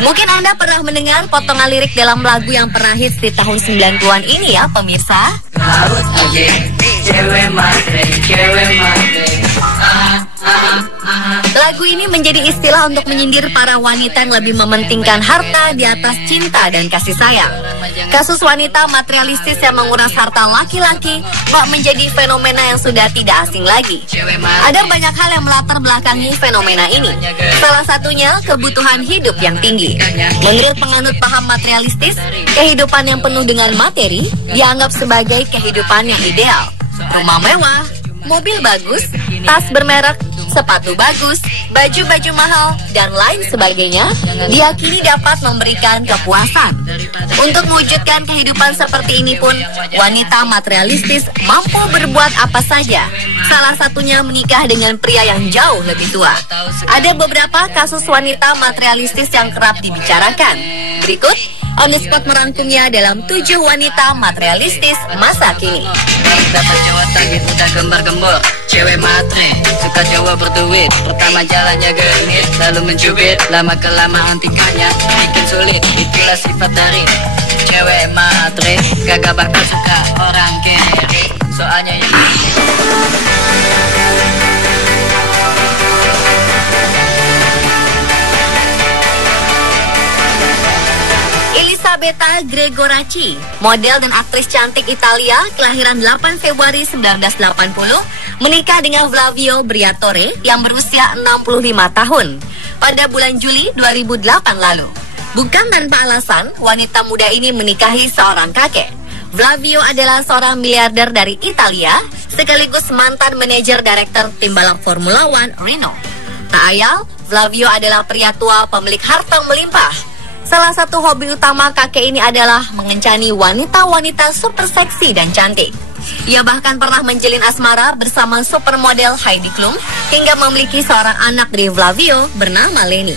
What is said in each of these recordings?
Mungkin Anda pernah mendengar potongan lirik dalam lagu yang pernah hits di tahun 90-an ini ya pemirsa. Laut aja, cewek matre, Lagu ini menjadi istilah untuk menyindir para wanita yang lebih mementingkan harta di atas cinta dan kasih sayang. Kasus wanita materialistis yang menguras harta laki-laki bak menjadi fenomena yang sudah tidak asing lagi. Ada banyak hal yang melatar belakangi fenomena ini. Salah satunya kebutuhan hidup yang tinggi. Menurut penganut paham materialistis, kehidupan yang penuh dengan materi dianggap sebagai kehidupan yang ideal. Rumah mewah, mobil bagus, tas bermerek, sepatu bagus, baju-baju mahal, dan lain sebagainya diyakini dapat memberikan kepuasan. Untuk mewujudkan kehidupan seperti ini pun, wanita materialistis mampu berbuat apa saja. Salah satunya menikah dengan pria yang jauh lebih tua. Ada beberapa kasus wanita materialistis yang kerap dibicarakan. Berikut, On The Spot merangkumnya dalam 7 wanita materialistis masa kini. dapat cowok tagih udah gembar-gembor. Cewek matre, suka cowok berduit. Pertama jalannya genit, lalu mencubit. Lama kelamaan tingkahnya bikin sulit. Itulah sifat dari cewek matre. Gagak bakal suka orang kere. Soalnya yang Elisabetta Gregoraci, model dan aktris cantik Italia, kelahiran 8 Februari 1980, menikah dengan Flavio Briatore yang berusia 65 tahun pada bulan Juli 2008 lalu. Bukan tanpa alasan, wanita muda ini menikahi seorang kakek. Flavio adalah seorang miliarder dari Italia, sekaligus mantan manajer direktur tim balap Formula One Renault. Tak ayal, Flavio adalah pria tua pemilik harta melimpah. Salah satu hobi utama kakek ini adalah mengencani wanita-wanita super seksi dan cantik. Ia bahkan pernah menjalin asmara bersama supermodel Heidi Klum hingga memiliki seorang anak dari Flavio bernama Leni.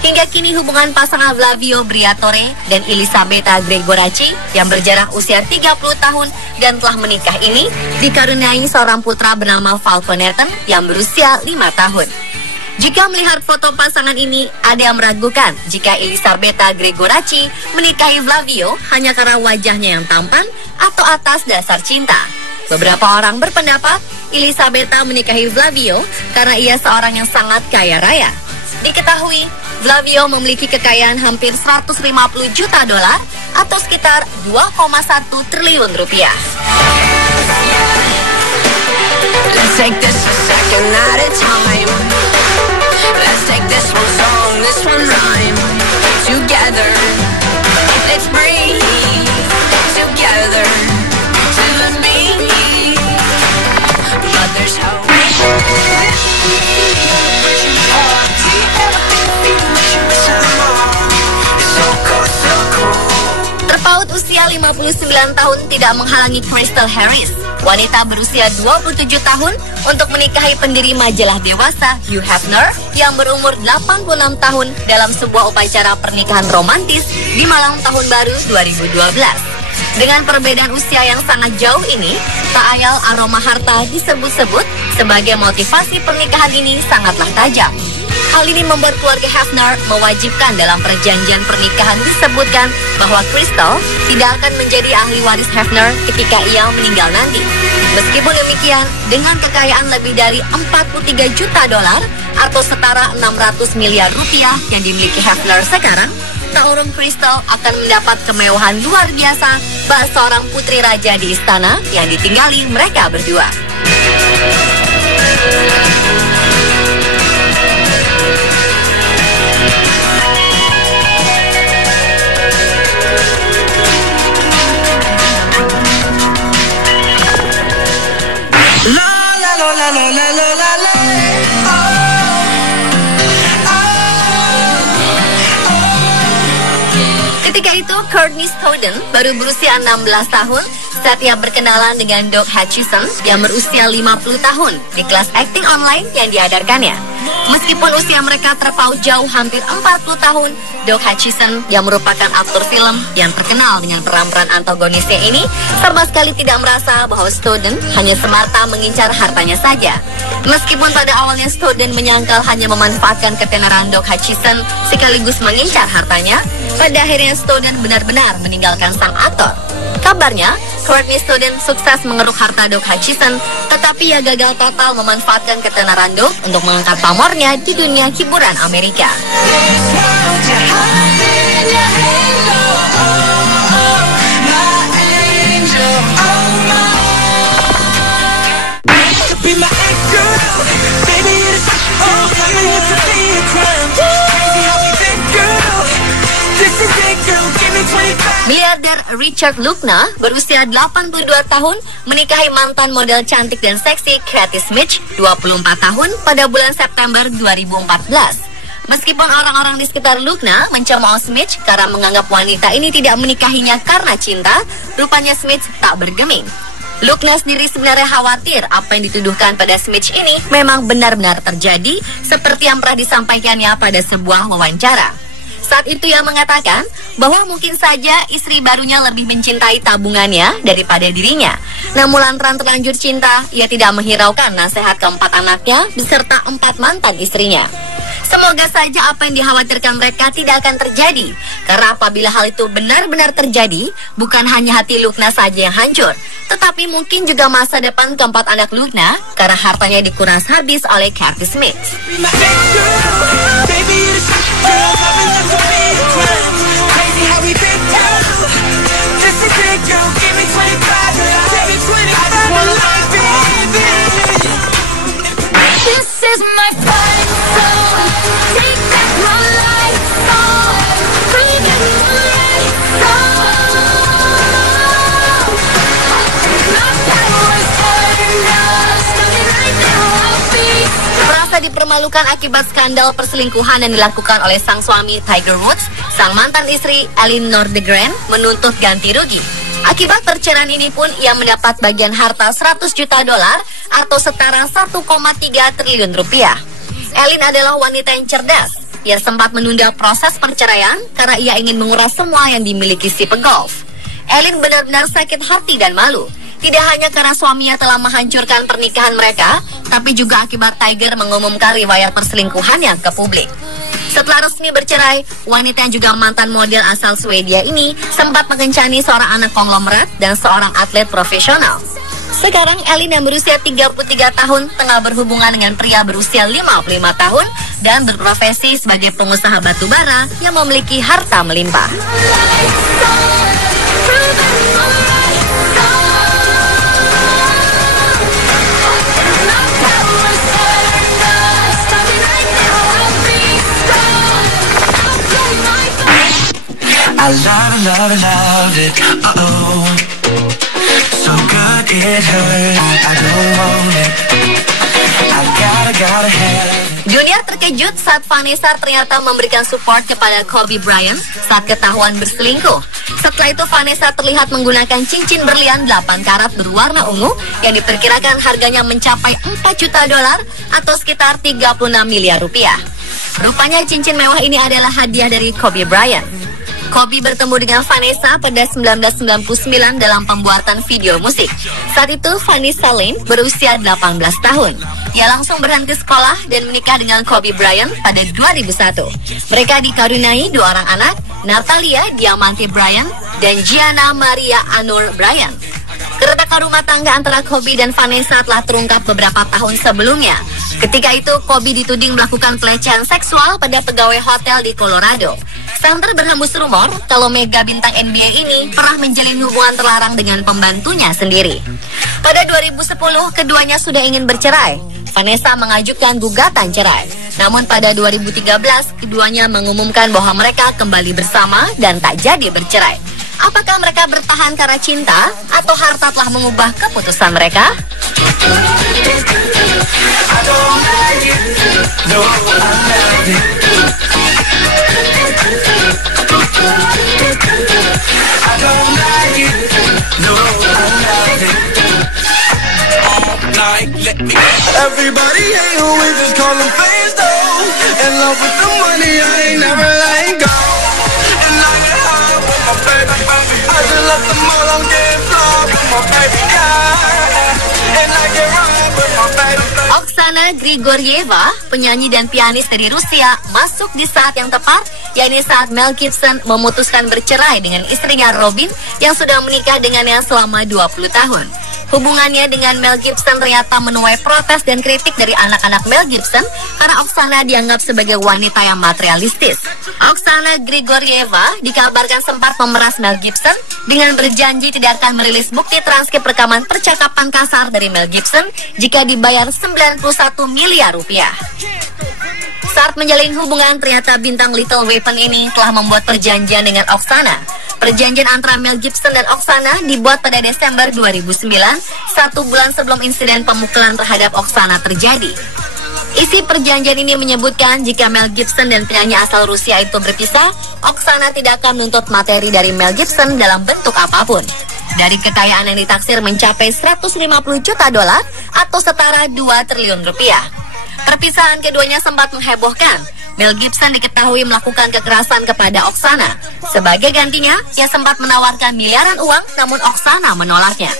Hingga kini hubungan pasangan Flavio Briatore dan Elisabetta Gregoraci yang berjarak usia 30 tahun dan telah menikah ini dikaruniai seorang putra bernama Falconerton yang berusia 5 tahun. Jika melihat foto pasangan ini, ada yang meragukan jika Elisabetta Gregoraci menikahi Flavio hanya karena wajahnya yang tampan atau atas dasar cinta. Beberapa orang berpendapat Elisabetta menikahi Flavio karena ia seorang yang sangat kaya raya. Diketahui, Flavio memiliki kekayaan hampir 150 juta dolar atau sekitar 2,1 triliun rupiah. Let's take this a second at a time. Let's take this one song, this one rhyme. Together, let's breathe. Together, to the beat. But there's hope. Terpaut usia 59 tahun tidak menghalangi Crystal Harris, wanita berusia 27 tahun, untuk menikahi pendiri majalah dewasa Hugh Hefner yang berumur 86 tahun dalam sebuah upacara pernikahan romantis di malam tahun baru 2012. Dengan perbedaan usia yang sangat jauh ini, tak ayal aroma harta disebut-sebut sebagai motivasi pernikahan ini sangatlah tajam. Hal ini membuat keluarga Hefner mewajibkan dalam perjanjian pernikahan disebutkan bahwa Crystal tidak akan menjadi ahli waris Hefner ketika ia meninggal nanti. Meskipun demikian, dengan kekayaan lebih dari 43 juta dolar atau setara 600 miliar rupiah yang dimiliki Hefner sekarang, tak urung Crystal akan mendapat kemewahan luar biasa bak seorang putri raja di istana yang ditinggali mereka berdua. Ketika itu, Courtney Stodden baru berusia 16 tahun saat ia berkenalan dengan Doug Hutchison yang berusia 50 tahun di kelas acting online yang diadarkannya. Meskipun usia mereka terpaut jauh hampir 40 tahun, Doc Hutchison yang merupakan aktor film yang terkenal dengan peran-peran antagonisnya ini sama sekali tidak merasa bahwa Snowden hanya semata mengincar hartanya saja. Meskipun pada awalnya Snowden menyangkal hanya memanfaatkan ketenaran Doc Hutchison sekaligus mengincar hartanya, pada akhirnya Snowden benar-benar meninggalkan sang aktor. Kabarnya, Courtney Snowden sukses mengeruk harta Doc Hutchison, tetapi ia gagal total memanfaatkan ketenaran Doc untuk mengangkat pamornya di dunia hiburan Amerika. Miliarder Richard Luckner berusia 82 tahun menikahi mantan model cantik dan seksi Katie Smith 24 tahun pada bulan September 2014. Meskipun orang-orang di sekitar Luckner mencemooh Smith karena menganggap wanita ini tidak menikahinya karena cinta, rupanya Smith tak bergeming. Luckner sendiri sebenarnya khawatir apa yang dituduhkan pada Smith ini memang benar-benar terjadi seperti yang pernah disampaikannya pada sebuah wawancara. Saat itu ia mengatakan bahwa mungkin saja istri barunya lebih mencintai tabungannya daripada dirinya. Namun lantaran terlanjur cinta, ia tidak menghiraukan nasihat keempat anaknya beserta 4 mantan istrinya. Semoga saja apa yang dikhawatirkan mereka tidak akan terjadi. Karena apabila hal itu benar-benar terjadi, bukan hanya hati Luckner saja yang hancur, tetapi mungkin juga masa depan keempat anak Luckner karena hartanya dikuras habis oleh Katie Smith. This is my fight song. Take back my life song. Bring it my song. My power is enough. Starting right now, I'll be Merasa dipermalukan akibat skandal perselingkuhan yang dilakukan oleh sang suami Tiger Woods, sang mantan istri Ellen Nordegren menuntut ganti rugi. Akibat perceraian ini pun ia mendapat bagian harta 100 juta dolar atau setara 1,3 triliun rupiah. Ellen adalah wanita yang cerdas. Ia sempat menunda proses perceraian karena ia ingin menguras semua yang dimiliki si pegolf. Ellen benar-benar sakit hati dan malu. Tidak hanya karena suaminya telah menghancurkan pernikahan mereka, tapi juga akibat Tiger mengumumkan riwayat perselingkuhannya ke publik. Setelah resmi bercerai, wanita yang juga mantan model asal Swedia ini sempat mengencani seorang anak konglomerat dan seorang atlet profesional. Sekarang Ellen yang berusia 33 tahun tengah berhubungan dengan pria berusia 55 tahun dan berprofesi sebagai pengusaha batubara yang memiliki harta melimpah. I love it, uh-oh. So good it hurts, I don't want it. I gotta have it. Junior terkejut saat Vanessa ternyata memberikan support kepada Kobe Bryant saat ketahuan berselingkuh. Setelah itu Vanessa terlihat menggunakan cincin berlian 8 karat berwarna ungu yang diperkirakan harganya mencapai 4 juta dolar atau sekitar 36 miliar rupiah. Rupanya cincin mewah ini adalah hadiah dari Kobe Bryant. Kobe bertemu dengan Vanessa pada 1999 dalam pembuatan video musik. Saat itu Vanessa Lane berusia 18 tahun. Ia langsung berhenti sekolah dan menikah dengan Kobe Bryant pada 2001. Mereka dikaruniai 2 orang anak, Natalia Diamante Bryant dan Gianna Maria Anur Bryant. Keretakan rumah tangga antara Kobe dan Vanessa telah terungkap beberapa tahun sebelumnya. Ketika itu, Kobe dituding melakukan pelecehan seksual pada pegawai hotel di Colorado. Santer berhembus rumor kalau mega bintang NBA ini pernah menjalin hubungan terlarang dengan pembantunya sendiri. Pada 2010, keduanya sudah ingin bercerai. Vanessa mengajukan gugatan cerai. Namun pada 2013, keduanya mengumumkan bahwa mereka kembali bersama dan tak jadi bercerai. Apakah mereka bertahan karena cinta atau harta telah mengubah keputusan mereka? like, let me. Everybody hate who we just call them fans though. In love with the money, I ain't never letting go. And I get high with my baby. I just left them all on getting flawed with my baby, yeah. And I get right with my baby. Oksana Grigorieva, penyanyi dan pianis dari Rusia, masuk di saat yang tepat, yakni saat Mel Gibson memutuskan bercerai dengan istrinya Robin yang sudah menikah dengannya selama 20 tahun. Hubungannya dengan Mel Gibson ternyata menuai protes dan kritik dari anak-anak Mel Gibson karena Oksana dianggap sebagai wanita yang materialistis. Oksana Grigorieva dikabarkan sempat memeras Mel Gibson dengan berjanji tidak akan merilis bukti transkrip rekaman percakapan kasar dari Mel Gibson jika dibayar 91 miliar rupiah. Saat menjalin hubungan, ternyata bintang Little Weapon ini telah membuat perjanjian dengan Oksana. Perjanjian antara Mel Gibson dan Oksana dibuat pada Desember 2009, 1 bulan sebelum insiden pemukulan terhadap Oksana terjadi. Isi perjanjian ini menyebutkan jika Mel Gibson dan penyanyi asal Rusia itu berpisah, Oksana tidak akan menuntut materi dari Mel Gibson dalam bentuk apapun. Dari kekayaan yang ditaksir mencapai 150 juta dolar atau setara 2 triliun rupiah. Perpisahan keduanya sempat menghebohkan. Mel Gibson diketahui melakukan kekerasan kepada Oksana. Sebagai gantinya, ia sempat menawarkan miliaran uang, namun Oksana menolaknya.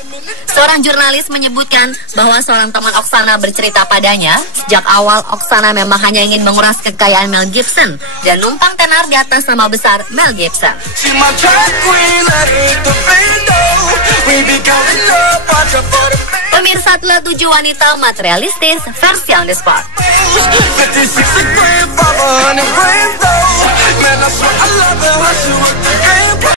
Seorang jurnalis menyebutkan bahwa seorang teman Oksana bercerita padanya, sejak awal Oksana memang hanya ingin menguras kekayaan Mel Gibson dan numpang tenar di atas nama besar Mel Gibson. Pemirsa, telah 7 wanita materialistis versi On The Spot. 56 grand, 500 grand, though. Man, I swear I love it how she work the game.